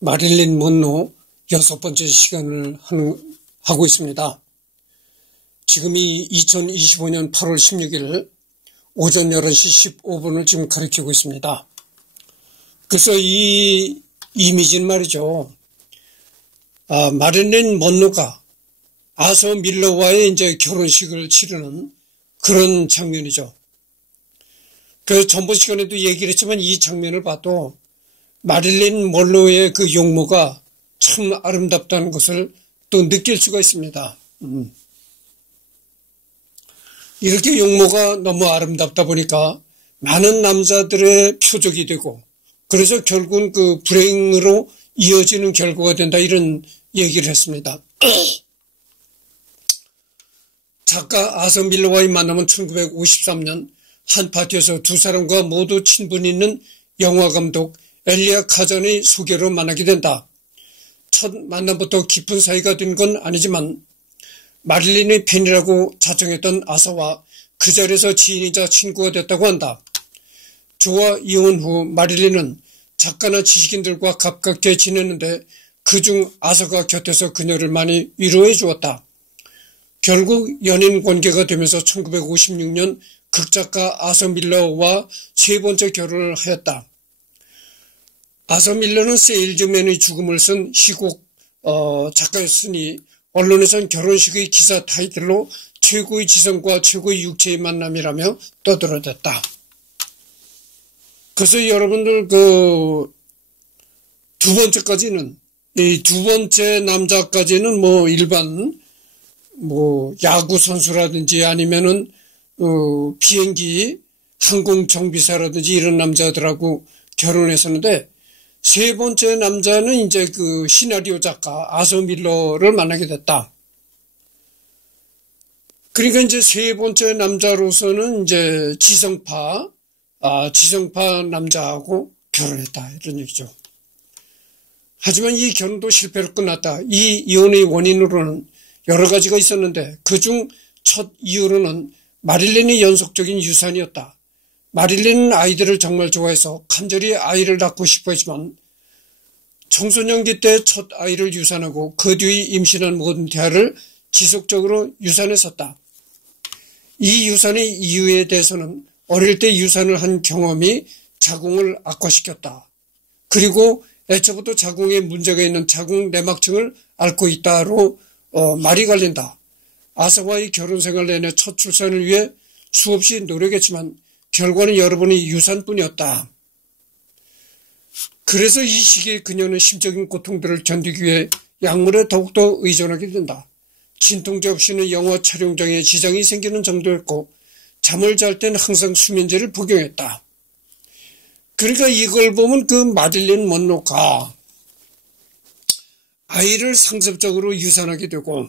마릴린 먼로 6번째 시간을 하고 있습니다. 지금이 2025년 8월 16일 오전 11시 15분을 지금 가리키고 있습니다. 그래서 이 이미지는 말이죠. 마릴린 먼로가 아서 밀러와의 이제 결혼식을 치르는 그런 장면이죠. 그 전번 시간에도 얘기를 했지만 이 장면을 봐도 마릴린 먼로의 그 용모가 참 아름답다는 것을 또 느낄 수가 있습니다. 이렇게 용모가 너무 아름답다 보니까 많은 남자들의 표적이 되고 그래서 결국은 그 불행으로 이어지는 결과가 된다 이런 얘기를 했습니다. 작가 아서 밀러와의 만남은 1953년 한 파티에서 두 사람과 모두 친분이 있는 영화감독 엘리아 카잔의 소개로 만나게 된다. 첫 만남부터 깊은 사이가 된 건 아니지만 마릴린의 팬이라고 자청했던 아서와 그 자리에서 지인이자 친구가 됐다고 한다. 조와 이혼 후 마릴린은 작가나 지식인들과 가깝게 지냈는데 그중 아서가 곁에서 그녀를 많이 위로해 주었다. 결국 연인 관계가 되면서 1956년 극작가 아서 밀러와 세 번째 결혼을 하였다. 아서 밀러는 세일즈맨의 죽음을 쓴 시곡 작가였으니 언론에선 결혼식의 기사 타이틀로 최고의 지성과 최고의 육체의 만남이라며 떠들어댔다. 그래서 여러분들 두 번째까지는 이 두 번째 남자까지는 일반 야구 선수라든지 아니면은 비행기 항공 정비사라든지 이런 남자들하고 결혼했었는데 세 번째 남자는 이제 그 시나리오 작가 아서 밀러를 만나게 됐다. 그러니까 이제 세 번째 남자로서는 이제 지성파 남자하고 결혼했다 이런 얘기죠. 하지만 이 결혼도 실패로 끝났다. 이 이혼의 원인으로는 여러 가지가 있었는데 그중 첫 이유로는 마릴린의 연속적인 유산이었다. 마릴린은 아이들을 정말 좋아해서 간절히 아이를 낳고 싶어 했지만 청소년기 때 첫 아이를 유산하고 그 뒤 임신한 모든 대화를 지속적으로 유산했었다. 이 유산의 이유에 대해서는 어릴 때 유산을 한 경험이 자궁을 악화시켰다. 그리고 애초부터 자궁에 문제가 있는 자궁 내막층을 앓고 있다로 말이 갈린다. 아서와의 결혼 생활 내내 첫 출산을 위해 수없이 노력했지만 결과는 여러분의 유산뿐이었다. 그래서 이 시기에 그녀는 심적인 고통들을 견디기 위해 약물에 더욱더 의존하게 된다. 진통제 없이는 영화 촬영장에 지장이 생기는 정도였고 잠을 잘 땐 항상 수면제를 복용했다. 그러니까 이걸 보면 그 마릴린 먼로가 아이를 상습적으로 유산하게 되고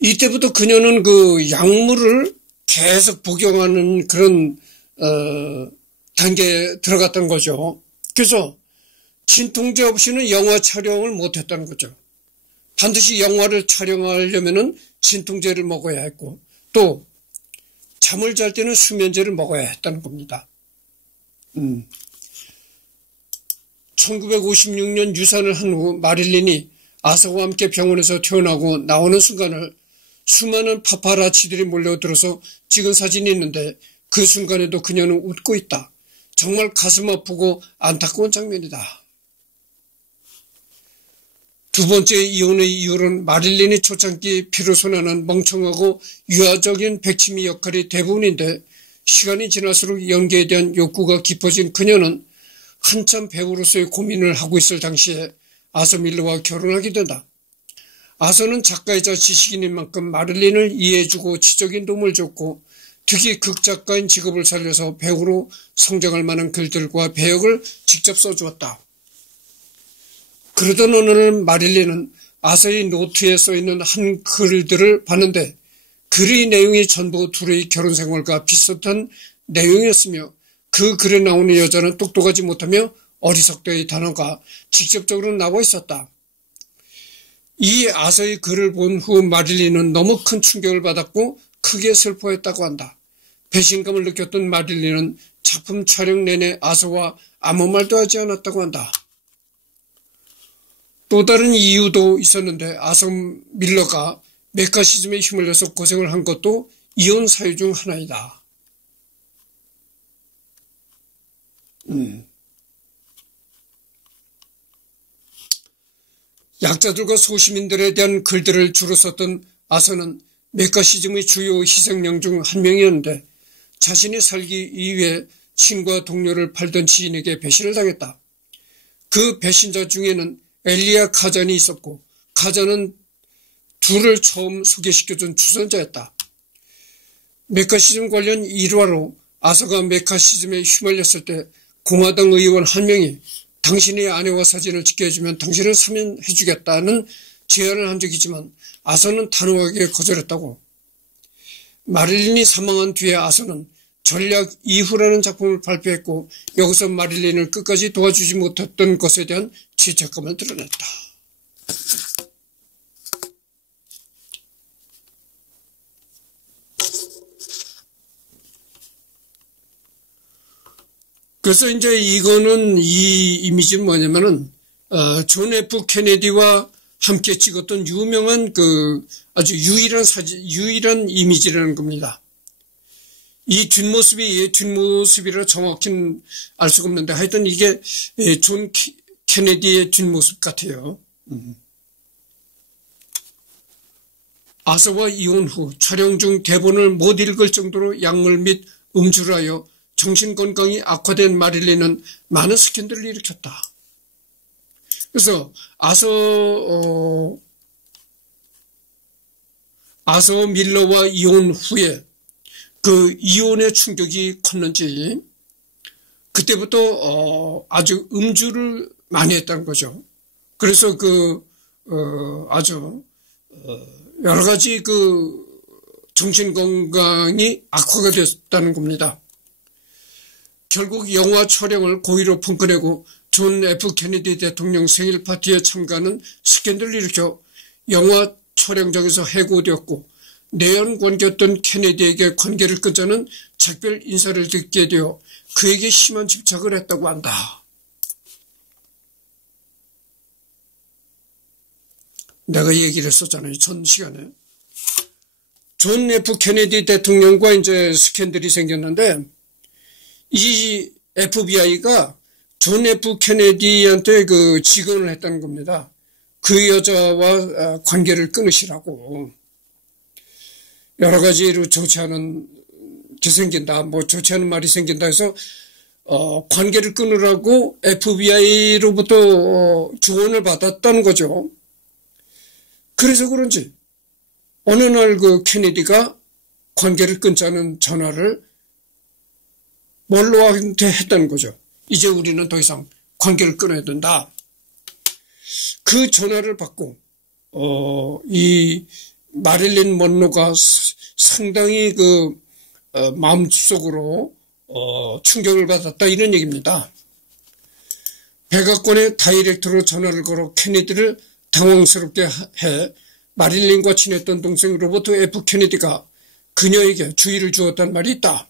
이때부터 그녀는 그 약물을 계속 복용하는 그런 단계에 들어갔던 거죠. 그래서 진통제 없이는 영화 촬영을 못했다는 거죠. 반드시 영화를 촬영하려면은 진통제를 먹어야 했고 또 잠을 잘 때는 수면제를 먹어야 했다는 겁니다. 1956년 유산을 한 후 마릴린이 아서와 함께 병원에서 퇴원하고 나오는 순간을 수많은 파파라치들이 몰려들어서 찍은 사진이 있는데 그 순간에도 그녀는 웃고 있다. 정말 가슴 아프고 안타까운 장면이다. 두 번째 이혼의 이유는 마릴린이 초창기 피로선하는 멍청하고 유아적인 백치미 역할이 대부분인데 시간이 지날수록 연기에 대한 욕구가 깊어진 그녀는 한참 배우로서의 고민을 하고 있을 당시에 아서 밀러와 결혼하게 된다. 아서는 작가이자 지식인인 만큼 마릴린을 이해해주고 지적인 도움을 줬고 특히 극작가인 직업을 살려서 배우로 성장할 만한 글들과 배역을 직접 써주었다. 그러던 어느 날 마릴린은 아서의 노트에 써있는 한 글들을 봤는데 글의 내용이 전부 둘의 결혼 생활과 비슷한 내용이었으며 그 글에 나오는 여자는 똑똑하지 못하며 어리석다의 단어가 직접적으로 나와 있었다. 이 아서의 글을 본 후 마릴린은 너무 큰 충격을 받았고 크게 슬퍼했다고 한다. 배신감을 느꼈던 마릴린은 작품 촬영 내내 아서와 아무 말도 하지 않았다고 한다. 또 다른 이유도 있었는데 아서 밀러가 메카시즘에 휘말려서 고생을 한 것도 이혼 사유 중 하나이다. 약자들과 소시민들에 대한 글들을 주로 썼던 아서는 메카시즘의 주요 희생양 중 한 명이었는데 자신이 살기 위해 친구와 동료를 팔던 지인에게 배신을 당했다. 그 배신자 중에는 엘리야 카잔이 있었고 카잔은 둘을 처음 소개시켜준 주선자였다. 메카시즘 관련 일화로 아서가 메카시즘에 휘말렸을 때 공화당 의원 한 명이 당신의 아내와 사진을 찍게 해주면 당신을 사면해주겠다는 제안을 한 적이 있지만 아서는 단호하게 거절했다고. 마릴린이 사망한 뒤에 아서는 전략 이후라는 작품을 발표했고 여기서 마릴린을 끝까지 도와주지 못했던 것에 대한 죄책감을 드러냈다. 그래서 이제 이거는 이 이미지는 뭐냐면은 존 F 케네디와 함께 찍었던 유명한 아주 유일한 이미지라는 겁니다. 이 뒷모습이 뒷모습이라 정확히는 알 수가 없는데 하여튼 이게 존 케네디의 뒷모습 같아요. 아서와 이혼 후 촬영 중 대본을 못 읽을 정도로 약물 및 음주를 하여 정신건강이 악화된 마릴린은 많은 스캔들을 일으켰다. 그래서 아서 밀러와 이혼 후에 그 이혼의 충격이 컸는지 그때부터 아주 음주를 많이 했다는 거죠. 그래서 아주 여러 가지 정신건강이 악화가 됐다는 겁니다. 결국 영화 촬영을 고의로 펑크내고 존 F 케네디 대통령 생일 파티에 참가하는 스캔들을 일으켜 영화 촬영장에서 해고되었고 내연 관계였던 케네디에게 관계를 끊자는 작별 인사를 듣게 되어 그에게 심한 집착을 했다고 한다. 내가 얘기를 했었잖아요. 전 시간에. 존 F 케네디 대통령과 이제 스캔들이 생겼는데 이 FBI가 존 F 케네디한테 지건을 했다는 겁니다. 그 여자와 관계를 끊으시라고. 여러 가지로 좋지 않은 게 생긴다, 좋지 않은 말이 생긴다 해서, 관계를 끊으라고 FBI로부터 조언을 받았다는 거죠. 그래서 그런지, 어느 날 케네디가 관계를 끊자는 전화를 몰로한테 했다는 거죠. 이제 우리는 더 이상 관계를 끊어야 된다. 그 전화를 받고 이 마릴린 먼로가 상당히 마음속으로 충격을 받았다 이런 얘기입니다. 백악관의 다이렉터로 전화를 걸어 케네디를 당황스럽게 해 마릴린과 친했던 동생 로버트 F 케네디가 그녀에게 주의를 주었단 말이 있다.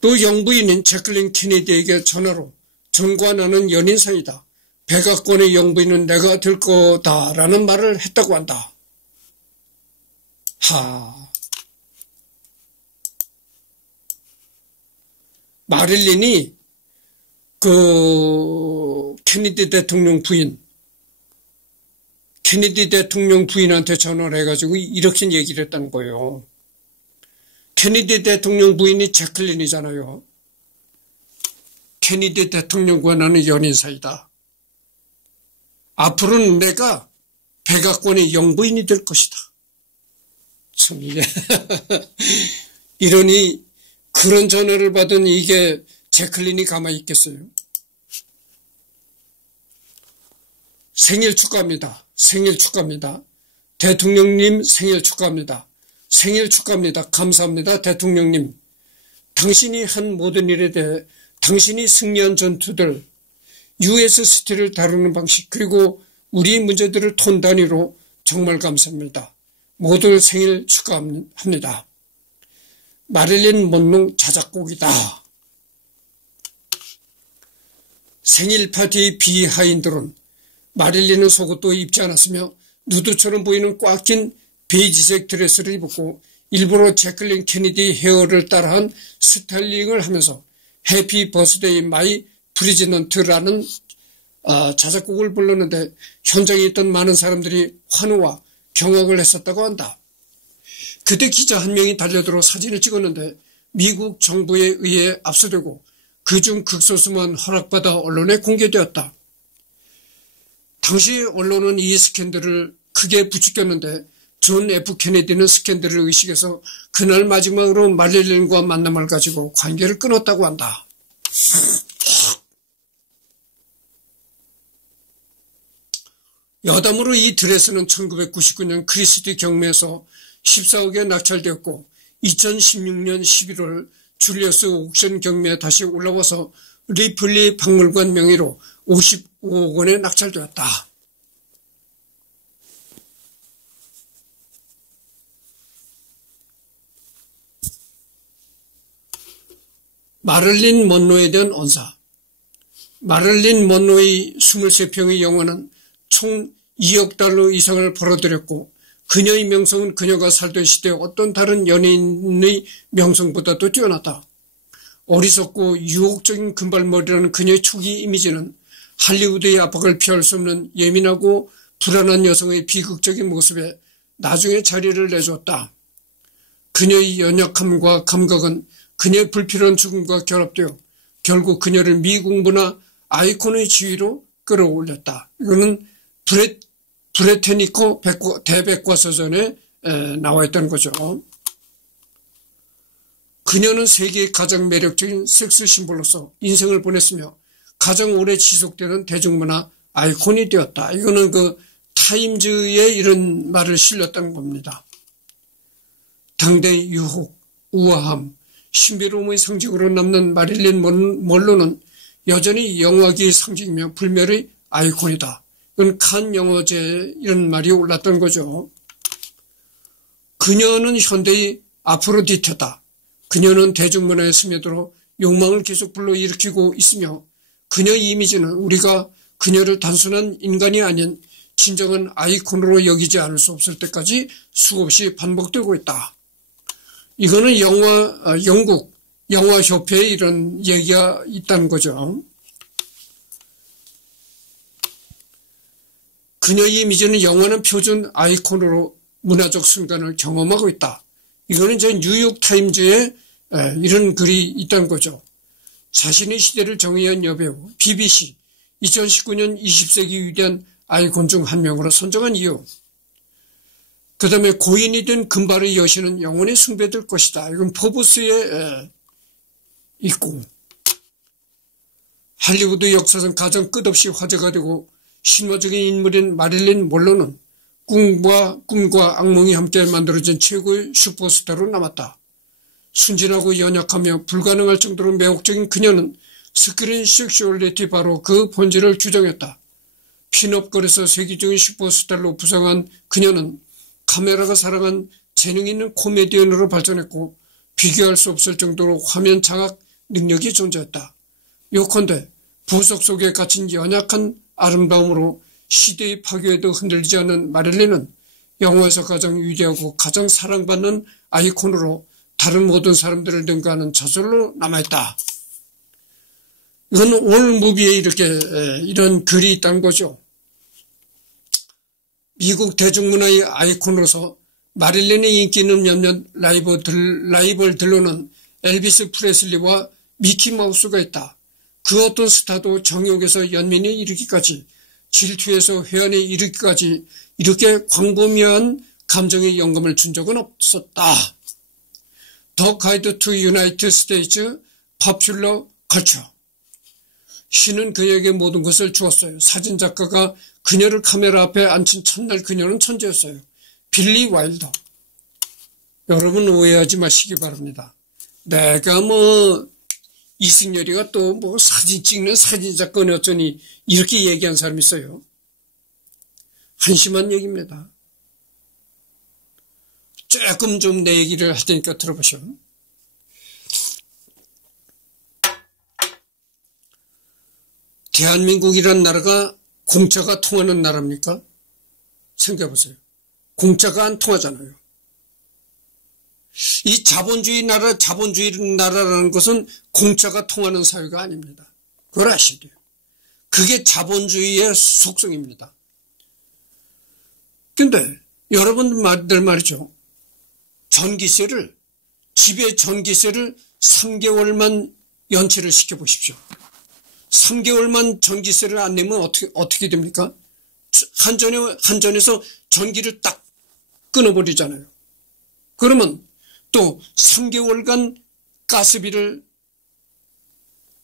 또 영부인인 제클린 케네디에게 전화로 존과 나는 연인 사이다. 백악관의 영부인은 내가 될 거다라는 말을 했다고 한다. 마릴린이 케네디 대통령 부인한테 전화를 해가지고 이렇게 얘기를 했다는 거예요. 케네디 대통령 부인이 제클린이잖아요. 케네디 대통령과 나는 연인 사이다. 앞으로는 내가 백악관의 영부인이 될 것이다. 참 이게 이러니 그런 전화를 받은 이게 제클린이 가만히 있겠어요. 생일 축하합니다. 생일 축하합니다. 대통령님 생일 축하합니다. 생일 축하합니다. 감사합니다. 대통령님. 당신이 한 모든 일에 대해 당신이 승리한 전투들, US 스틸을 다루는 방식, 그리고 우리 문제들을 톤 단위로 정말 감사합니다. 모두 생일 축하합니다. 마릴린 먼로 자작곡이다. 생일 파티 비하인드론 마릴린은 속옷도 입지 않았으며 누드처럼 보이는 꽉 낀 베이지색 드레스를 입었고 일부러 제클린 케네디 헤어를 따라한 스타일링을 하면서 해피 버스데이 마이 프리지넌트라는 자작곡을 불렀는데 현장에 있던 많은 사람들이 환호와 경악을 했었다고 한다. 그때 기자 한 명이 달려들어 사진을 찍었는데 미국 정부에 의해 압수되고 그중 극소수만 허락받아 언론에 공개되었다. 당시 언론은 이 스캔들을 크게 부추겼는데 존 F 케네디는 스캔들을 의식해서 그날 마지막으로 마릴린과 만남을 가지고 관계를 끊었다고 한다. 여담으로 이 드레스는 1999년 크리스티 경매에서 14억에 낙찰되었고 2016년 11월 줄리어스 옥션 경매에 다시 올라와서 리플리 박물관 명의로 55억 원에 낙찰되었다. 마릴린 먼로에 대한 언사. 마릴린 먼로의 23평의 영화는 총 2억 달러 이상을 벌어들였고 그녀의 명성은 그녀가 살던 시대 어떤 다른 연예인의 명성보다도 뛰어났다. 어리석고 유혹적인 금발머리라는 그녀의 초기 이미지는 할리우드의 압박을 피할 수 없는 예민하고 불안한 여성의 비극적인 모습에 나중에 자리를 내줬다. 그녀의 연약함과 감각은 그녀의 불필요한 죽음과 결합되어 결국 그녀를 미국 문화 아이콘의 지위로 끌어올렸다. 이거는 브레테니코 대백과서전에 나와 있다는 거죠. 그녀는 세계의 가장 매력적인 섹스 심볼로서 인생을 보냈으며 가장 오래 지속되는 대중문화 아이콘이 되었다. 이거는 그 타임즈에 이런 말을 실렸다는 겁니다. 당대의 유혹, 우아함, 신비로움의 상징으로 남는 마릴린 먼로는 여전히 영화계의 상징이며 불멸의 아이콘이다. 이건 칸 영화제에 이런 말이 올랐던 거죠. 그녀는 현대의 아프로디테다. 그녀는 대중문화에 스며들어 욕망을 계속 불러일으키고 있으며 그녀의 이미지는 우리가 그녀를 단순한 인간이 아닌 진정한 아이콘으로 여기지 않을 수 없을 때까지 수없이 반복되고 있다. 이거는 영국 영화협회에 이런 얘기가 있다는 거죠. 그녀의 이미지는 영원한 표준 아이콘으로 문화적 순간을 경험하고 있다. 이거는 이제 뉴욕타임즈에 이런 글이 있다는 거죠. 자신의 시대를 정의한 여배우 BBC 2019년 20세기 위대한 아이콘 중 한 명으로 선정한 이유. 그 다음에 고인이 된 금발의 여신은 영원히 숭배될 것이다. 이건 포브스에 있고 할리우드 역사상 가장 끝없이 화제가 되고 신화적인 인물인 마릴린 먼로는 꿈과 악몽이 함께 만들어진 최고의 슈퍼스타로 남았다. 순진하고 연약하며 불가능할 정도로 매혹적인 그녀는 스크린 섹슈얼리티 바로 그 본질을 규정했다. 핀업걸에서 세계적인 슈퍼스타로 부상한 그녀는 카메라가 사랑한 재능 있는 코미디언으로 발전했고 비교할 수 없을 정도로 화면 장악 능력이 존재했다. 요컨대 부속 속에 갇힌 연약한 아름다움으로 시대의 파괴에도 흔들리지 않는 마릴린은 영화에서 가장 위대하고 가장 사랑받는 아이콘으로 다른 모든 사람들을 능가하는 저절로 남아있다. 이건 올 무비에 이런 글이 있다는 거죠. 미국 대중문화의 아이콘으로서 마릴린의 인기 있는 몇몇 라이벌들로는 엘비스 프레슬리와 미키마우스가 있다. 그 어떤 스타도 정욕에서 연민에 이르기까지 질투에서 회한에 이르기까지 이렇게 광범위한 감정의 영감을 준 적은 없었다. The Guide to United States Popular Culture. 신은 그에게 모든 것을 주었어요. 사진작가가 그녀를 카메라 앞에 앉힌 첫날 그녀는 천재였어요. 빌리 와일더. 여러분 오해하지 마시기 바랍니다. 내가 이승열이가 또 사진 찍는 사진작가는 어쩌니 이렇게 얘기한 사람이 있어요. 한심한 얘기입니다. 조금 좀 내 얘기를 할 테니까 들어보시오. 대한민국이란 나라가 공짜가 통하는 나라입니까? 생각해보세요. 공짜가 안 통하잖아요. 이 자본주의 나라라는 것은 공짜가 통하는 사회가 아닙니다. 그걸 아셔야 돼요. 그게 자본주의의 속성입니다. 근데 여러분들 말이죠. 집에 전기세를 3개월만 연체를 시켜보십시오. 3개월만 전기세를 안 내면 어떻게 됩니까? 한전에서 전기를 딱 끊어버리잖아요. 그러면 또 3개월간 가스비를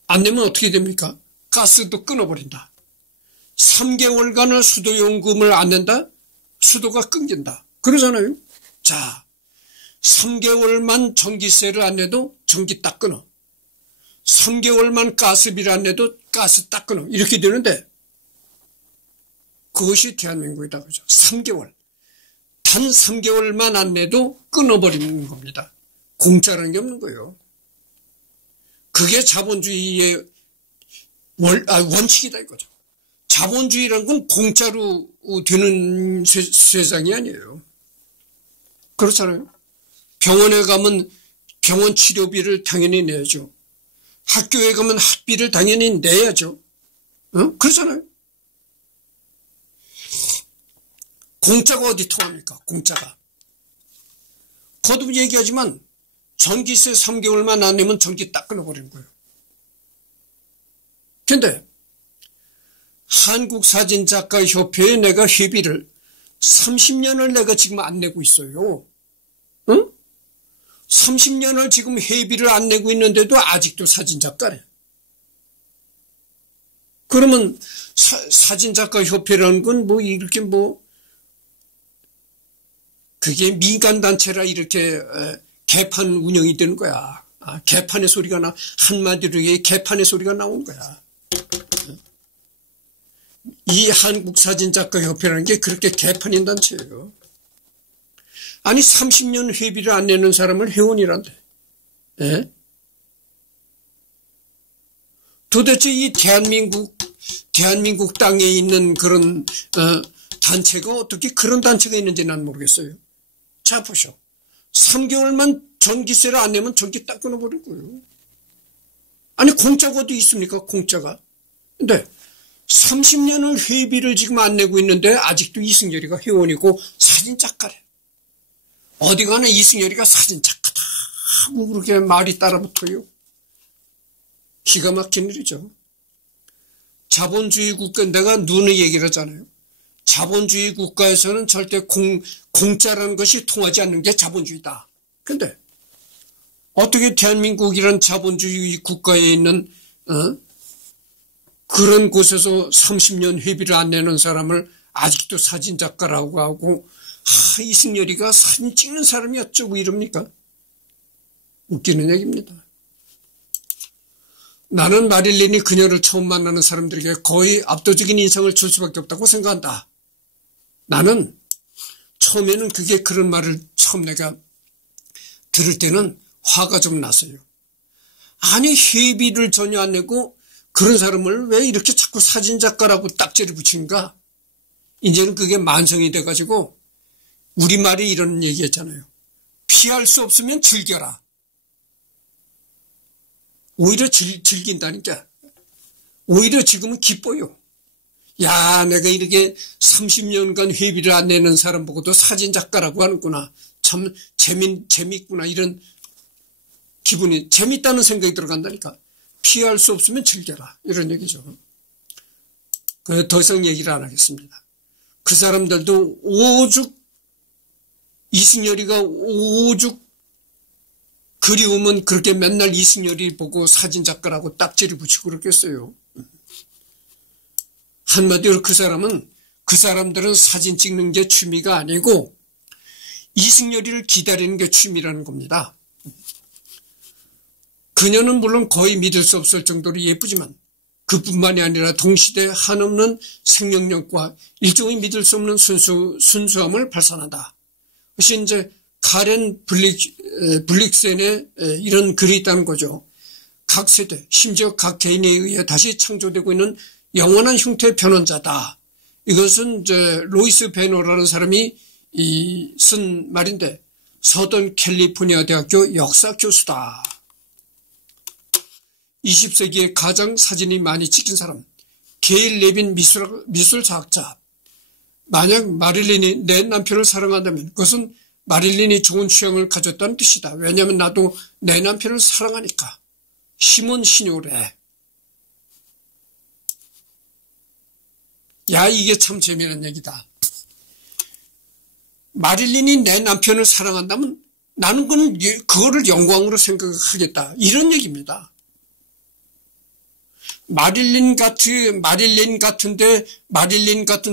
안 내면 어떻게 됩니까? 가스도 끊어버린다. 3개월간을 수도요금을 안 낸다? 수도가 끊긴다. 그러잖아요. 자, 3개월만 전기세를 안 내도 전기 딱 끊어. 3개월만 가스비를 안 내도 가스 딱 끊어. 이렇게 되는데 그것이 대한민국이다. 그죠? 3개월. 단 3개월만 안 내도 끊어버리는 겁니다. 공짜라는 게 없는 거예요. 그게 자본주의의 원칙이다 이거죠. 자본주의라는 건 공짜로 되는 세상이 아니에요. 그렇잖아요. 병원에 가면 병원 치료비를 당연히 내야죠. 학교에 가면 학비를 당연히 내야죠. 그렇잖아요. 공짜가 어디 통합니까? 공짜가. 거듭 얘기하지만 전기세 3개월만 안 내면 전기 딱 끊어버리는 거예요. 근데 한국사진작가협회에 내가 회비를 30년을 내가 지금 안 내고 있어요. 응? 30년을 지금 회비를 안 내고 있는데도 아직도 사진작가래. 그러면 사진작가협회라는 건 뭐 이렇게 그게 민간단체라 이렇게 개판 운영이 되는 거야. 개판의 소리가 한마디로 얘기해 개판의 소리가 나오는 거야. 이 한국사진작가협회라는 게 그렇게 개판인 단체예요. 아니 30년 회비를 안 내는 사람을 회원이란대. 예? 도대체 이 대한민국 땅에 있는 그런 단체가 어떻게 그런 단체가 있는지 난 모르겠어요. 자 보시오. 3개월만 전기세를 안 내면 전기 딱 끊어버릴 거예요. 아니 공짜가 어디 있습니까? 공짜가. 근데 30년을 회비를 지금 안 내고 있는데 아직도 이승열이가 회원이고 사진작가래. 어디 가나 이승열이가 사진작가다 하고 그렇게 말이 따라붙어요. 기가 막힌 일이죠. 자본주의 국가, 내가 누누이 얘기를 하잖아요. 자본주의 국가에서는 절대 공짜라는 것이 통하지 않는 게 자본주의다. 근데 어떻게 대한민국이란 자본주의 국가에 있는 그런 곳에서 30년 회비를 안 내는 사람을 아직도 사진작가라고 하고 이승열이가 사진 찍는 사람이 어쩌고 이럽니까? 웃기는 얘기입니다. 나는 마릴린이 그녀를 처음 만나는 사람들에게 거의 압도적인 인상을 줄 수밖에 없다고 생각한다. 나는 처음에는 그런 말을 처음 내가 들을 때는 화가 좀 났어요. 아니 회비를 전혀 안 내고 그런 사람을 왜 이렇게 자꾸 사진작가라고 딱지를 붙인가? 이제는 그게 만성이 돼가지고 우리말이 이런 얘기했잖아요. 피할 수 없으면 즐겨라. 오히려 즐긴다니까. 오히려 지금은 기뻐요. 야, 내가 이렇게 30년간 회비를 안 내는 사람 보고도 사진작가라고 하는구나. 참 재밌구나. 이런 기분이, 재밌다는 생각이 들어간다니까. 피할 수 없으면 즐겨라. 이런 얘기죠. 더 이상 얘기를 안 하겠습니다. 그 사람들도 이승열이가 오죽 그리우면 그렇게 맨날 이승열이 보고 사진작가라고 딱지를 붙이고 그랬겠어요. 한마디로 그 사람들은 사진 찍는 게 취미가 아니고 이승열이를 기다리는 게 취미라는 겁니다. 그녀는 물론 거의 믿을 수 없을 정도로 예쁘지만 그뿐만이 아니라 동시대 한없는 생명력과 일종의 믿을 수 없는 순수함을 발산한다. 그것이 이제 카렌 블릭센의 이런 글이 있다는 거죠. 각 세대, 심지어 각 개인에 의해 다시 창조되고 있는 영원한 형태의 변환자다. 이것은 이제 로이스 베너라는 사람이 쓴 말인데 서던 캘리포니아 대학교 역사 교수다. 20세기에 가장 사진이 많이 찍힌 사람, 게일 레빈 미술사학자. 만약 마릴린이 내 남편을 사랑한다면 그것은 마릴린이 좋은 취향을 가졌다는 뜻이다. 왜냐하면 나도 내 남편을 사랑하니까. 시몬 시뇨레. 야, 이게 참 재미난 얘기다. 마릴린이 내 남편을 사랑한다면 나는 그거를 영광으로 생각하겠다. 이런 얘기입니다. 마릴린 같은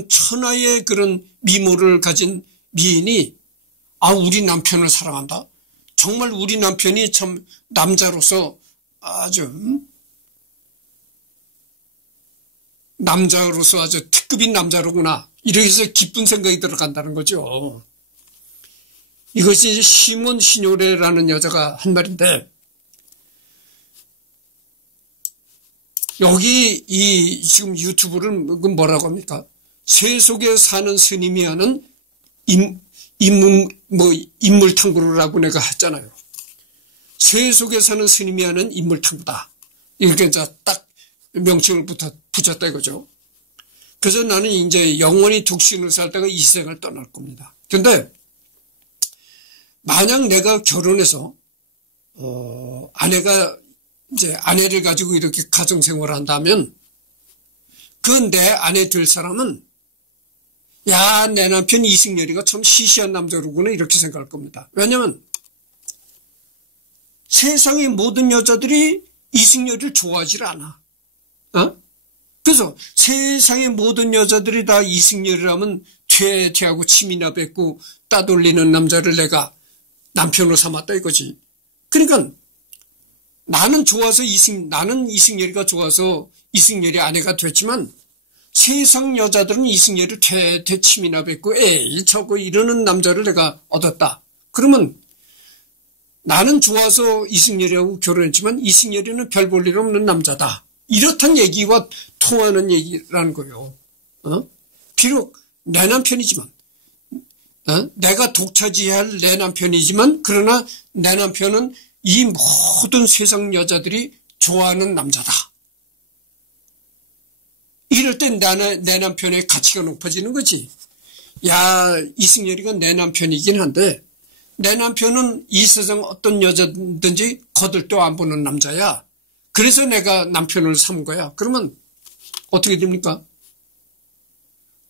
천하의 그런 미모를 가진 미인이 우리 남편을 사랑한다. 정말 우리 남편이 참 남자로서 아주 특급인 남자로구나. 이렇게 해서 기쁜 생각이 들어간다는 거죠. 이것이 시몬 시뇨레라는 여자가 한 말인데, 여기 지금 유튜브를 뭐라고 합니까? 새 속에 사는 스님이 하는 인물 탐구라고 내가 했잖아요. 새 속에 사는 스님이 하는 인물 탐구다. 이렇게 이제 딱 명칭을 붙였다 이거죠. 그래서 나는 이제 영원히 독신으로 살다가 이 세상을 떠날 겁니다. 근데 만약 내가 결혼해서 아내를 가지고 이렇게 가정생활을 한다면 그 내 아내 될 사람은 야, 내 남편 이승열이가 참 시시한 남자로구나 이렇게 생각할 겁니다. 왜냐하면 세상의 모든 여자들이 이승열이를 좋아하질 않아. 그래서 세상의 모든 여자들이 다 이승열이라면 퇴하고 침이나 뱉고 따돌리는 남자를 내가 남편으로 삼았다 이거지. 그러니까 나는 이승열이가 좋아서 이승열이 아내가 됐지만 세상 여자들은 이승열을 퇴침이나 뱉고 에이 저거 이러는 남자를 내가 얻었다. 그러면 나는 좋아서 이승열이하고 결혼했지만 이승열이는 별 볼 일 없는 남자다. 이렇단 얘기와 통하는 얘기라는 거예요. 비록 내 남편이지만 내가 독차지할 내 남편이지만 그러나 내 남편은 이 모든 세상 여자들이 좋아하는 남자다. 이럴 땐 내 남편의 가치가 높아지는 거지. 야, 이승열이가 내 남편이긴 한데 내 남편은 이 세상 어떤 여자든지 거들떠 안 보는 남자야. 그래서 내가 남편을 삼은 거야. 그러면 어떻게 됩니까?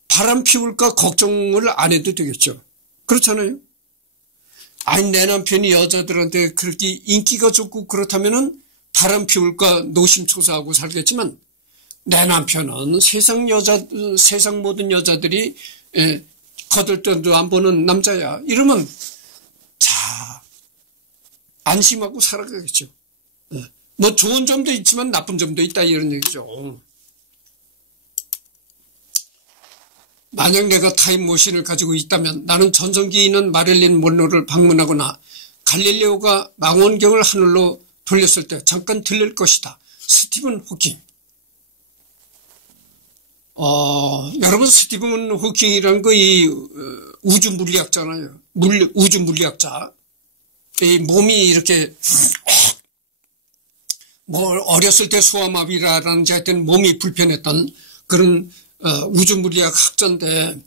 바람 피울까 걱정을 안 해도 되겠죠. 그렇잖아요. 아니 내 남편이 여자들한테 그렇게 인기가 좋고 그렇다면은 바람 피울까 노심초사하고 살겠지만 내 남편은 세상 모든 여자들이 거들떠도 안 보는 남자야. 이러면 자 안심하고 살아가겠죠. 뭐 좋은 점도 있지만 나쁜 점도 있다 이런 얘기죠. 만약 내가 타임머신을 가지고 있다면 나는 전성기에 있는 마릴린 먼로를 방문하거나 갈릴레오가 망원경을 하늘로 돌렸을 때 잠깐 들릴 것이다. 스티븐 호킹. 여러분 스티븐 호킹이라는 거 이 우주 물리학자잖아요. 우주 물리학자. 이 몸이 이렇게 어렸을 때 소아마비라든지 하여튼 몸이 불편했던 그런 우주 물리학 학자인데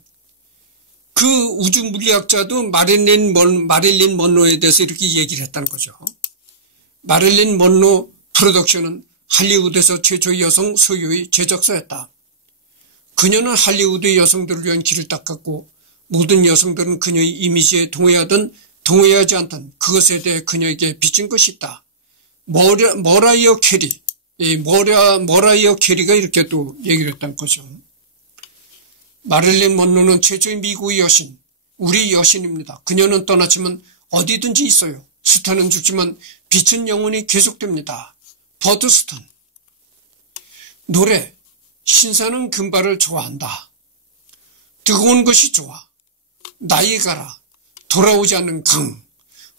그 우주 물리학자도 마릴린 먼로에 대해서 이렇게 얘기를 했다는 거죠. 마릴린 먼로 프로덕션은 할리우드에서 최초의 여성 소유의 제작사였다. 그녀는 할리우드 여성들을 위한 길을 닦았고 모든 여성들은 그녀의 이미지에 동의하지 않던 그것에 대해 그녀에게 빚진 것이 있다. 머라이어 캐리가 이렇게 또 얘기를 했다는 거죠. 마릴린 먼로는 최초의 미국의 여신, 우리 여신입니다. 그녀는 떠났지만 어디든지 있어요. 스타는 죽지만 빛은 영원히 계속됩니다. 버드 스턴. 노래, 신사는 금발을 좋아한다. 뜨거운 것이 좋아. 나이가라. 돌아오지 않는 강.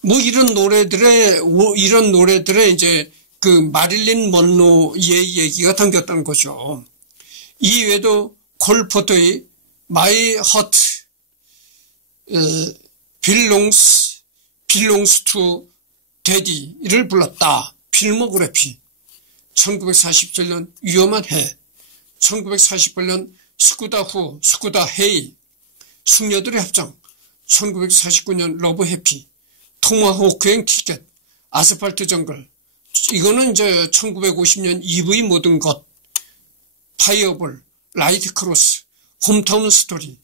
뭐 이런 노래들의 이제 그 마릴린 먼로의 얘기가 담겼다는 거죠. 이외에도 콜 포터의 My Heart belongs to Daddy를 불렀다. 필모그래피. 1947년 위험한 해. 1948년 스쿠다 헤이. 숙녀들의 합정. 1949년 러브 해피. 토마호크행 티켓. 아스팔트 정글. 이거는 이제 1950년 EV 모든 것. 파이어볼. 라이트 크로스. 홈타운 스토리.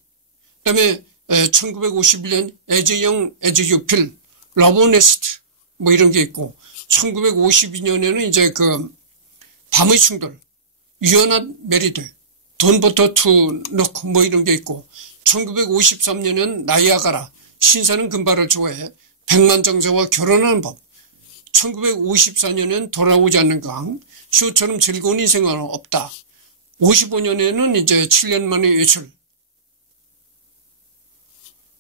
그 다음에 1951년 As Young As You Feel. 러브 네스트. 뭐 이런 게 있고 1952년에는 이제 그 밤의 충돌. 유연한 메리드. 돈버터 투 노크 뭐 이런 게 있고 1953년은 나이아가라. 신사는 금발을 좋아해. 백만장자와 결혼하는 법. 1954년엔 돌아오지 않는 강. 쇼처럼 즐거운 인생은 없다. 55년에는 이제 7년 만에 외출.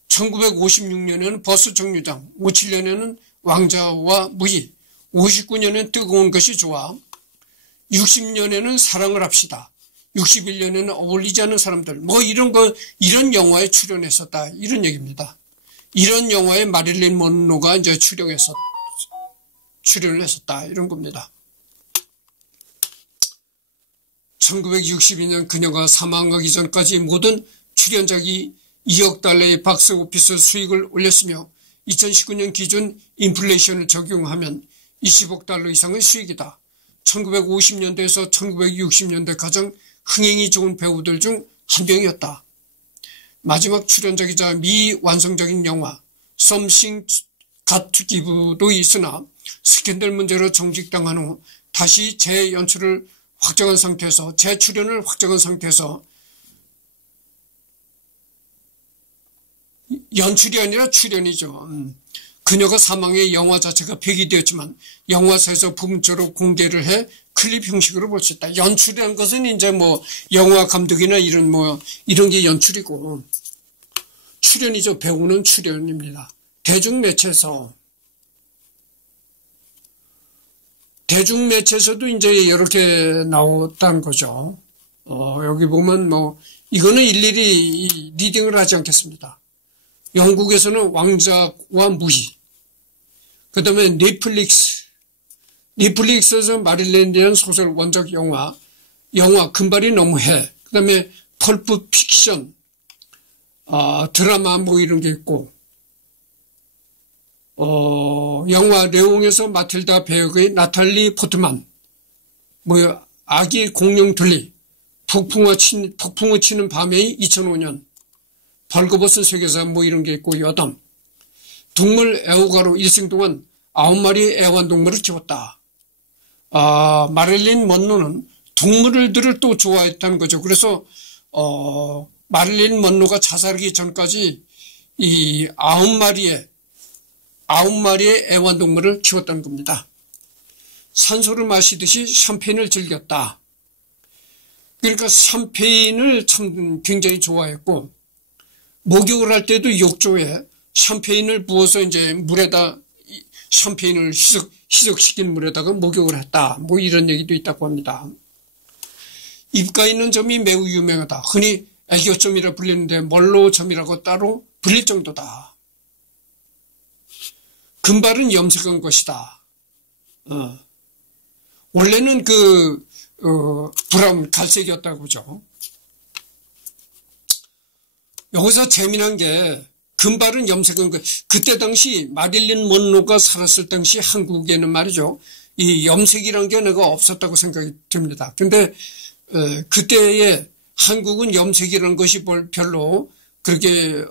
1956년에는 버스 정류장. 57년에는 왕자와 무희. 59년에는 뜨거운 것이 좋아. 60년에는 사랑을 합시다. 61년에는 어울리지 않는 사람들. 뭐 이런 이런 영화에 출연했었다. 이런 얘기입니다. 이런 영화에 마릴린 먼로가 이제 출연을 했었다. 이런 겁니다. 1962년 그녀가 사망하기 전까지 모든 출연작이 2억 달러의 박스오피스 수익을 올렸으며 2019년 기준 인플레이션을 적용하면 20억 달러 이상의 수익이다. 1950년대에서 1960년대 가장 흥행이 좋은 배우들 중 한 명이었다. 마지막 출연작이자 미완성적인 영화 Something Got to Give도 있으나 스캔들 문제로 정직당한 후 다시 재출연을 확정한 상태에서 연출이 아니라 출연이죠. 그녀가 사망해 영화 자체가 폐기되었지만 영화사에서 부분적으로 공개를 해 클립 형식으로 볼 수 있다. 연출이라는 것은 이제 뭐 영화 감독이나 이런 게 연출이고 출연이죠. 배우는 출연입니다. 대중매체에서도 이제 이렇게 나왔다는 거죠. 여기 보면 이거는 일일이 리딩을 하지 않겠습니다. 영국에서는 왕자와 무희. 그 다음에 넷플릭스에서 마릴린에 대한 소설 원작 영화 금발이 너무해. 그 다음에 펄프 픽션, 드라마 뭐 이런 게 있고, 영화 내용에서 마틸다 배역의 나탈리 포트만, 아기 공룡 둘리, 폭풍우 치는 밤의 2005년, 벌거벗은 세계사 뭐 이런 게 있고 여담. 동물 애호가로 일생 동안 9마리의 애완동물을 키웠다. 마릴린 먼로는 동물들을 또 좋아했다는 거죠. 그래서 마릴린 먼로가 자살하기 전까지 이 9마리의 애완동물을 키웠다는 겁니다. 산소를 마시듯이 샴페인을 즐겼다. 그러니까 샴페인을 참 굉장히 좋아했고 목욕을 할 때도 욕조에 샴페인을 부어서 이제 물에다 샴페인을 희석시킨 물에다가 목욕을 했다. 뭐 이런 얘기도 있다고 합니다. 입가 있는 점이 매우 유명하다. 흔히 애교점이라 불리는데 멀로점이라고 따로 불릴 정도다. 금발은 염색한 것이다. 원래는 브라운 갈색이었다고 그죠. 여기서 재미난 게 금발은 염색한 것. 그때 당시 마릴린 먼로가 살았을 당시 한국에는 말이죠. 이 염색이란 게 내가 없었다고 생각이 듭니다. 근데 그때의 한국은 염색이라는 것이 별로 그렇게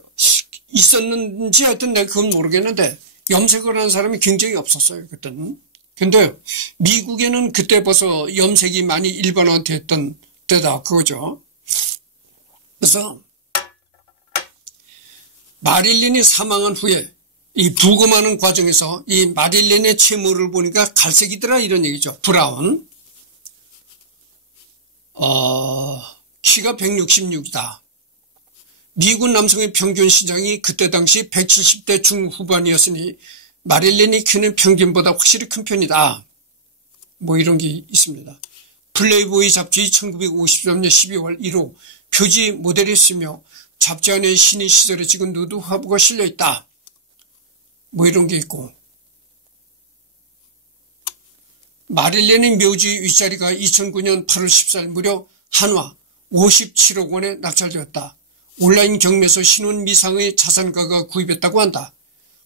있었는지 하여튼 내가 그건 모르겠는데 염색을 하는 사람이 굉장히 없었어요. 그때는. 근데 미국에는 그때 벌써 염색이 많이 일반화됐던 때다 그거죠. 그래서 마릴린이 사망한 후에 이 부검하는 과정에서 이 마릴린의 채모를 보니까 갈색이더라 이런 얘기죠. 브라운. 키가 166이다. 미국 남성의 평균 신장이 그때 당시 170대 중후반이었으니 마릴린이 키는 평균보다 확실히 큰 편이다. 뭐 이런 게 있습니다. 플레이보이 잡지 1953년 12월 1호 표지 모델이었으며 잡지 안에 신인 시절에 찍은 누드 화보가 실려있다. 뭐 이런 게 있고, 마릴린의 묘지 윗자리가 2009년 8월 14일 무려 한화 57억 원에 낙찰되었다. 온라인 경매에서 신원 미상의 자산가가 구입했다고 한다.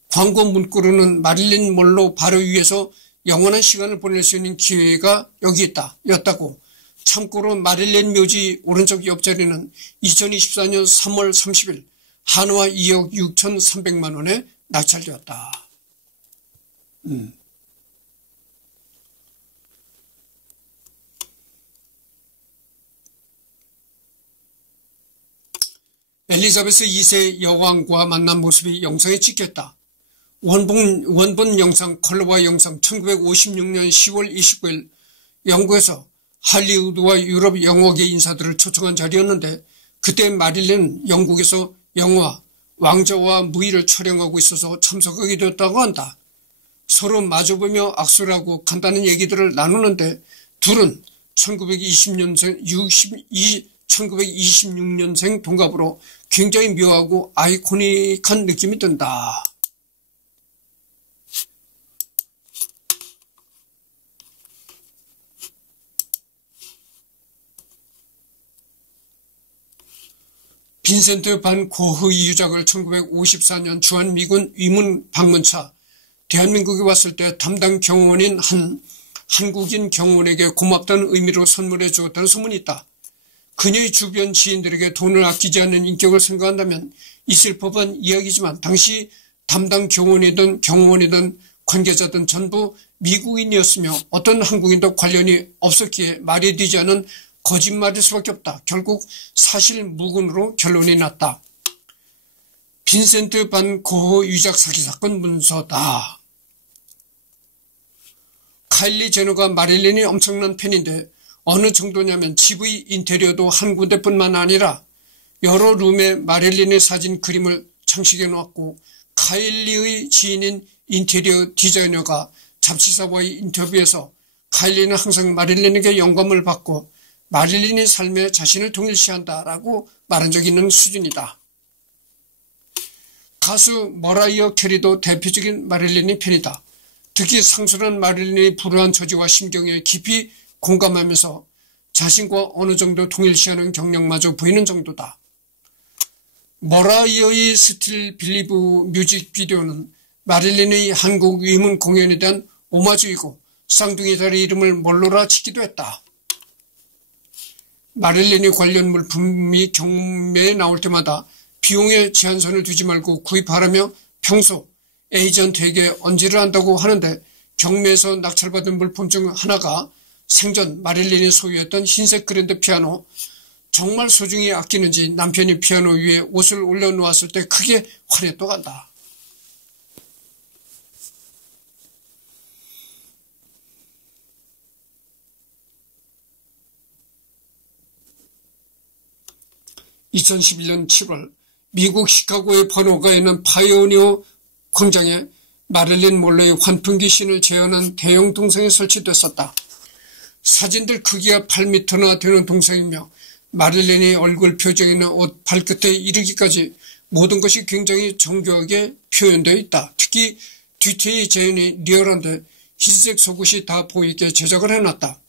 광고 문구로는 마릴린 먼로 바로 위에서 영원한 시간을 보낼 수 있는 기회가 여기 있다 였다고. 참고로 마릴린 묘지 오른쪽 옆자리는 2024년 3월 30일 한화 2억 6,300만 원에 낙찰되었다. 엘리자베스 2세 여왕과 만난 모습이 영상에 찍혔다. 원본 영상, 컬러와 영상 1956년 10월 29일 영국에서 할리우드와 유럽 영화계 인사들을 초청한 자리였는데, 그때 마릴린은 영국에서 영화 왕자와 무희를 촬영하고 있어서 참석하게 되었다고 한다. 서로 마주보며 악수를 하고 간단한 얘기들을 나누는데 둘은 1926년생 동갑으로 굉장히 묘하고 아이코닉한 느낌이 든다. 빈센트 반 고흐의 유작을 1954년 주한미군 위문 방문차 대한민국에 왔을 때 담당 경호원인 한국인 경호원에게 고맙다는 의미로 선물해 주었다는 소문이 있다. 그녀의 주변 지인들에게 돈을 아끼지 않는 인격을 생각한다면 있을 법한 이야기지만, 당시 담당 경호원이든 관계자든 전부 미국인이었으며 어떤 한국인도 관련이 없었기에 말이 되지 않은 거짓말일 수밖에 없다. 결국 사실무근으로 결론이 났다. 빈센트 반 고흐 유작 사기 사건 문서다. 카일리 제너가 마릴린이 엄청난 팬인데 어느 정도냐면 집의 인테리어도 한 군데뿐만 아니라 여러 룸에 마릴린의 사진 그림을 장식해 놓았고, 카일리의 지인인 인테리어 디자이너가 잡지사와의 인터뷰에서 카일리는 항상 마릴린에게 영감을 받고 마릴린의 삶에 자신을 동일시한다라고 말한 적이 있는 수준이다. 가수 머라이어 캐리도 대표적인 마릴린의 팬이다. 특히 상술한 마릴린의 불우한 처지와 심경에 깊이 공감하면서 자신과 어느 정도 동일시하는 경력마저 보이는 정도다. 머라이어의 스틸 빌리브 뮤직비디오는 마릴린의 한국 위문 공연에 대한 오마주이고 쌍둥이 달의 이름을 멀로라 짓기도 했다. 마릴린의 관련 물품이 경매에 나올 때마다 비용에 제한선을 두지 말고 구입하라며 평소 에이전트에게 언지를 한다고 하는데, 경매에서 낙찰받은 물품 중 하나가 생전 마릴린이 소유했던 흰색 그랜드 피아노. 정말 소중히 아끼는지 남편이 피아노 위에 옷을 올려놓았을 때 크게 화냈다고 한다. (2011년 7월) 미국 시카고의 번호가에 있는 파이오니어 광장에 마릴린 먼로의 환풍기 신을 재현한 대형 동상이 설치됐었다. 사진들 크기가 8m나 되는 동상이며 마릴린의 얼굴 표정이나 옷, 발끝에 이르기까지 모든 것이 굉장히 정교하게 표현되어 있다. 특히 뒤태의 재현이 리얼한데 흰색 속옷이 다 보이게 제작을 해놨다.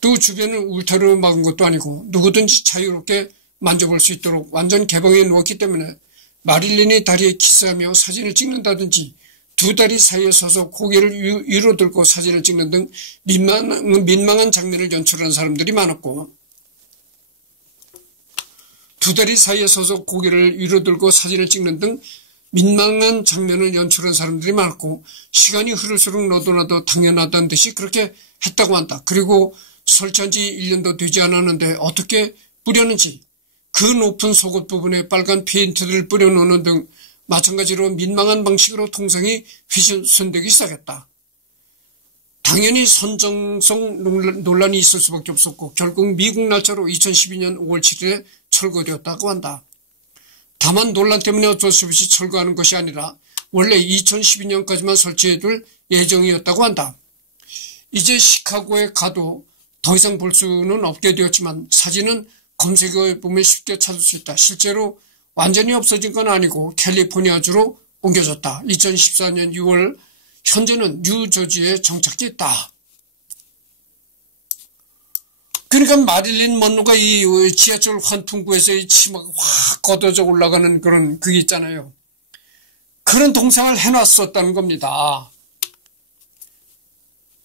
또 주변을 울타리로 막은 것도 아니고 누구든지 자유롭게 만져볼 수 있도록 완전 개방해 놓았기 때문에 마릴린의 다리에 키스하며 사진을 찍는다든지 두 다리 사이에 서서 고개를 위로 들고 사진을 찍는 등 민망한 장면을 연출하는 사람들이 많았고, 두 다리 사이에 서서 고개를 위로 들고 사진을 찍는 등 민망한 장면을 연출한 사람들이 많았고, 시간이 흐를수록 너도나도 당연하다는 듯이 그렇게 했다고 한다. 그리고 설치한 지 1년도 되지 않았는데 어떻게 뿌렸는지, 그 높은 속옷 부분에 빨간 페인트를 뿌려놓는 등 마찬가지로 민망한 방식으로 동상이 훼손되기 시작했다. 당연히 선정성 논란이 있을 수밖에 없었고 결국 미국 날짜로 2012년 5월 7일에 철거되었다고 한다. 다만 논란 때문에 어쩔 수 없이 철거하는 것이 아니라 원래 2012년까지만 설치해둘 예정이었다고 한다. 이제 시카고에 가도 더 이상 볼 수는 없게 되었지만 사진은 검색해 보면 쉽게 찾을 수 있다. 실제로 완전히 없어진 건 아니고 캘리포니아주로 옮겨졌다. 2014년 6월 현재는 뉴저지에 정착해 있다. 그러니까 마릴린 먼로가 이 지하철 환풍구에서 이 치마가 확 걷어져 올라가는 그런 그게 있잖아요. 그런 동상을 해놨었다는 겁니다.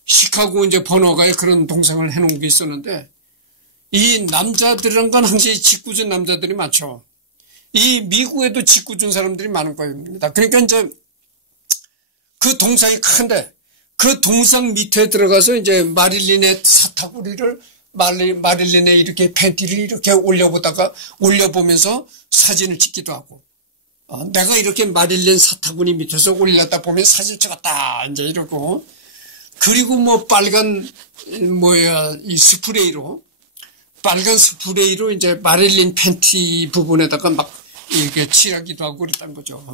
시카고 이제 번화가에 그런 동상을 해놓은 게 있었는데, 이 남자들이란 건 항상 짓궂은 남자들이 많죠. 이 미국에도 짓궂은 사람들이 많은 겁니다. 그러니까 이제 그 동상이 큰데, 그 동상 밑에 들어가서 이제 마릴린의 사타구리를 마릴린의 이렇게 팬티를 이렇게 올려보면서 사진을 찍기도 하고, 내가 이렇게 마릴린 사타구니 밑에서 올렸다 보면 사진 찍었다, 이제 이러고, 그리고 뭐 빨간, 이 빨간 스프레이로 이제 마릴린 팬티 부분에다가 막 이렇게 칠하기도 하고 그랬다는 거죠.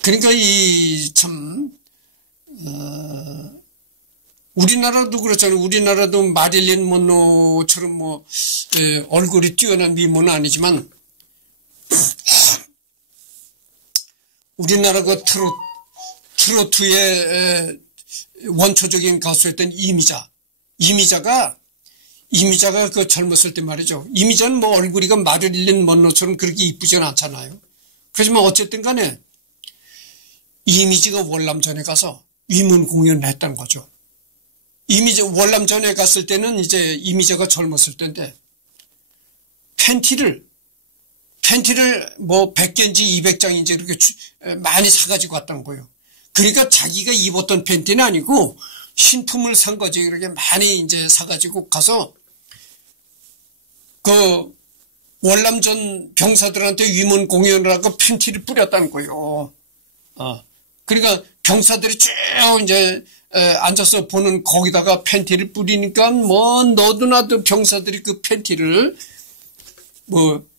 그러니까 우리나라도 그렇잖아요. 우리나라도 마릴린 먼로처럼 얼굴이 뛰어난 미모는 아니지만, 우리나라 그 트로트의 원초적인 가수였던 이미자가 그 젊었을 때 말이죠. 이미자는 얼굴이 마릴린 먼로처럼 그렇게 이쁘지는 않잖아요. 그렇지만 어쨌든 간에 이미지가 월남전에 가서 위문 공연을 했다는 거죠. 월남전에 갔을 때는 이제 이미자가 젊었을 때인데, 팬티를 100개인지 200장인지 이렇게 많이 사가지고 왔다는 거예요. 그러니까 자기가 입었던 팬티는 아니고 신품을 산 거지. 이렇게 많이 이제 사가지고 가서 그 월남전 병사들한테 위문 공연을 하고 팬티를 뿌렸다는 거예요. 그러니까 병사들이 쭉 이제 앉아서 보는 거기다가 팬티를 뿌리니까 너도 나도 병사들이 그 팬티를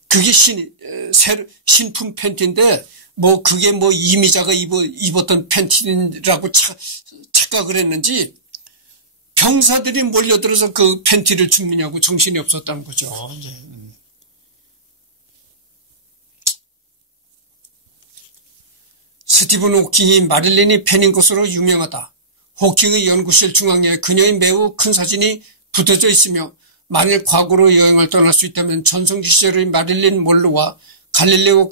그게 신품 팬티인데 그게 이미자가 입었던 팬티라고 착각을 했는지 병사들이 몰려들어서 그 팬티를 죽느냐고 정신이 없었다는 거죠. 이제. 스티븐 호킹이 마릴린이 팬인 것으로 유명하다. 호킹의 연구실 중앙에 그녀의 매우 큰 사진이 붙어져 있으며 만일 과거로 여행을 떠날 수 있다면 전성기 시절의 마릴린 먼로와 갈릴레오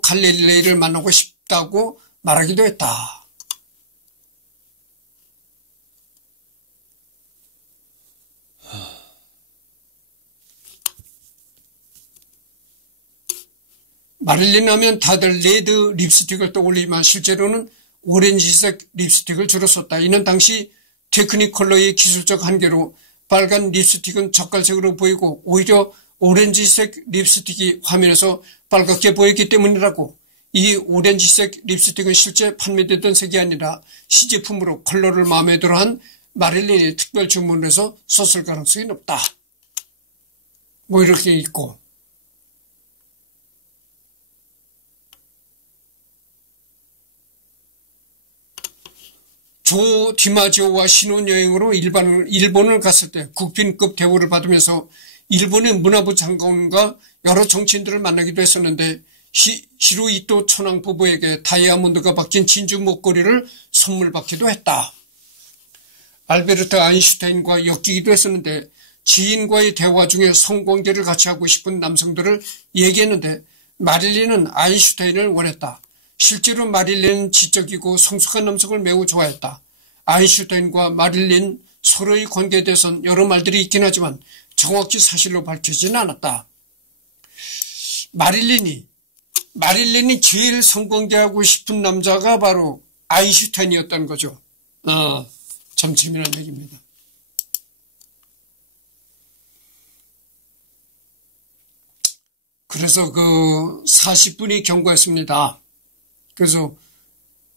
갈릴레이를 만나고 싶다고 말하기도 했다. 마릴린 하면 다들 레드 립스틱을 떠올리지만 실제로는 오렌지색 립스틱을 주로 썼다. 이는 당시 테크니컬러의 기술적 한계로 빨간 립스틱은 젓갈색으로 보이고 오히려 오렌지색 립스틱이 화면에서 빨갛게 보였기 때문이라고. 이 오렌지색 립스틱은 실제 판매되던 색이 아니라 시제품으로 컬러를 마음에 들어한 마릴린이 특별 주문을 해서 썼을 가능성이 높다. 이렇게 있고. 조 디마지오와 신혼여행으로 일본을 갔을 때 국빈급 대우를 받으면서 일본의 문화부 장관과 여러 정치인들을 만나기도 했었는데 히로이토 천황 부부에게 다이아몬드가 박힌 진주 목걸이를 선물 받기도 했다. 알베르트 아인슈타인과 엮이기도 했었는데 지인과의 대화 중에 성관계를 같이 하고 싶은 남성들을 얘기했는데 마릴린은 아인슈타인을 원했다. 실제로 마릴린은 지적이고 성숙한 남성을 매우 좋아했다. 아인슈타인과 마릴린 서로의 관계에 대해서는 여러 말들이 있긴 하지만 정확히 사실로 밝혀지진 않았다. 마릴린이 제일 성관계하고 싶은 남자가 바로 아인슈타인이었다는 거죠. 참 재미난 얘기입니다. 그래서 40분이 경과했습니다. 그래서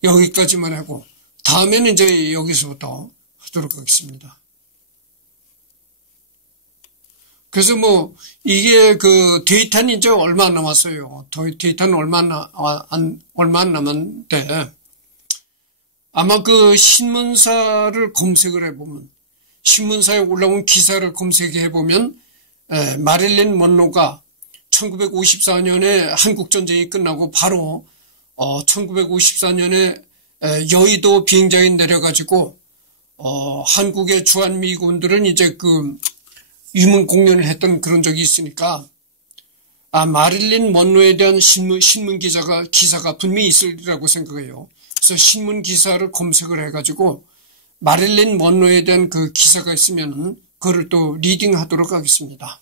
여기까지만 하고 다음에는 이제 여기서부터 하도록 하겠습니다. 그래서 뭐 이게 그 데이터는 이제 얼마 안 남았어요. 데이터는 얼마 안 남았는데 아마 그 신문사를 검색을 해보면 신문사에 올라온 기사를 검색해 보면 마릴린 먼로가 1954년에 한국전쟁이 끝나고 바로 1954년에 여의도 비행장에 내려가지고 한국의 주한미군들은 이제 그 유문 공연을 했던 그런 적이 있으니까 마릴린 먼로에 대한 신문 기사가 분명히 있으리라고 생각해요. 그래서 신문 기사를 검색을 해가지고 마릴린 먼로에 대한 그 기사가 있으면은 그거를 또 리딩하도록 하겠습니다.